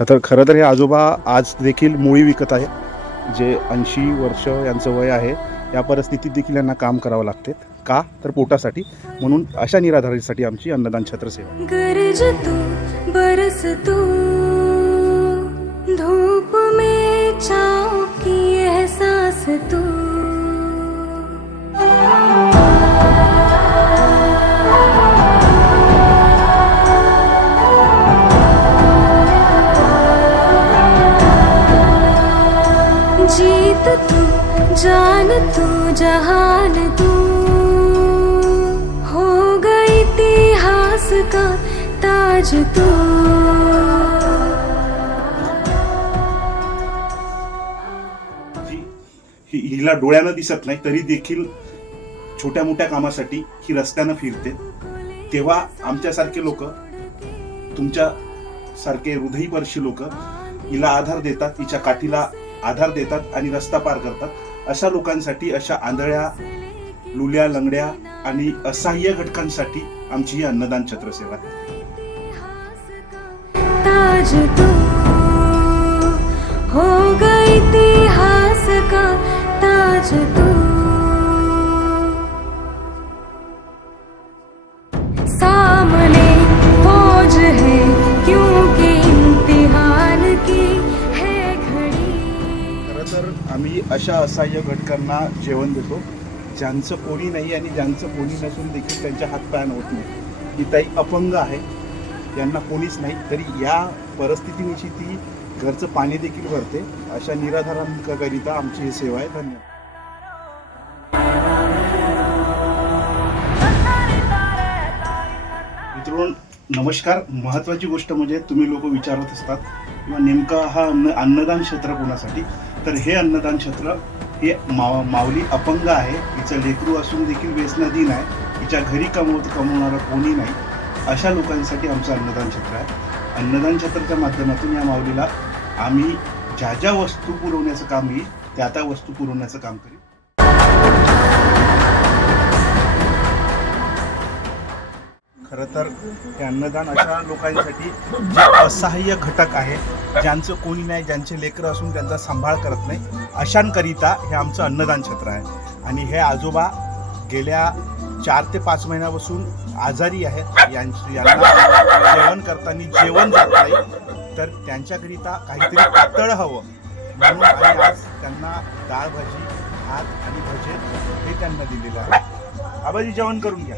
खरं तर हे आजोबा आज देखील मोळी विकत आहे, जे 80 वर्ष यांचं वय आहे. या परिस्थितीत देखील यांना काम करावं लागते. का तर पोटासाठी. म्हणून अशा निराधारासाठी आमची अन्नदान छत्रसेवा. गरज तू बरस तू धूप में छाँव की एहसास तू जीत तू जान तू जहान तू हो गई इतिहास का ताज तू. हिला डोळ्यानं दिसत नाही तरी देखील छोट्या मोठ्या कामासाठी ही रस्त्यानं फिरते. तेव्हा आमच्यासारखे लोक, तुमच्यासारखे हृदयस्पर्शी लोक हिला आधार देतात, हिच्या काठीला आधार देतात आणि रस्ता पार करतात. अशा लोकांसाठी, अशा आंधळ्या, लुल्या, लंगड्या आणि असहाय्य घटकांसाठी आमची ही अन्नदान छत्रसेवा आहे. ताज तू हो गई इतिहास का ताज तू. सामने फौज है क्योंकि इम्तिहान की है घड़ी. खरं तर आम्ही अशा असहाय्य घटकांना जेवण देतो, ज्यांचं कोणी नाही आणि ज्यांचं कोणी नसून देखील त्यांच्या हातपायानं होत नाही. ही ताई अपंग आहे, यांना कोणीच नाही, तरी या परिस्थितीनिशी ती घरचं पाणी देखील भरते. अशा निराधारांकरिता आमची ही सेवा आहे. धन्यवाद. मित्रांनो नमस्कार. महत्त्वाची गोष्ट म्हणजे तुम्ही लोक विचारत असतात किंवा नेमका हा अन्नदान क्षेत्र कोणासाठी. तर हे अन्नदान क्षेत्र हे माऊली अपंग आहे, हिचं लेकरू असून देखील व्यसनाधीन आहे, हिच्या घरी कमवणारा कोणी नाही, अशा लोकांसाठी आमचं अन्नदान क्षेत्र आहे. अन्नदान क्षेत्राच्या माध्यमातून या माऊलीला आम्ही ज्या ज्या वस्तू पुरवण्याचं काम येईल त्या त्या वस्तू पुरवण्याचं काम करील. खरं तर हे अन्नदान अशा लोकांसाठी जे असहाय्य घटक आहे, ज्यांचं कोणी नाही, ज्यांचे लेकरं असून त्यांचा सांभाळ करत नाही, अशांकरिता हे आमचं अन्नदान क्षेत्र आहे. आणि हे आजोबा गेल्या 4 ते 5 महिन्यापासून आजारी आहेत. यांना जेवण करताना जेवण जात नाही, तर त्यांच्याकरिता काहीतरी पातळ हवं म्हणून आम्ही आज त्यांना डाळ भाजी, भात आणि भजे हे त्यांना दिलेलं आहे. आबाजी जेवण करून घ्या.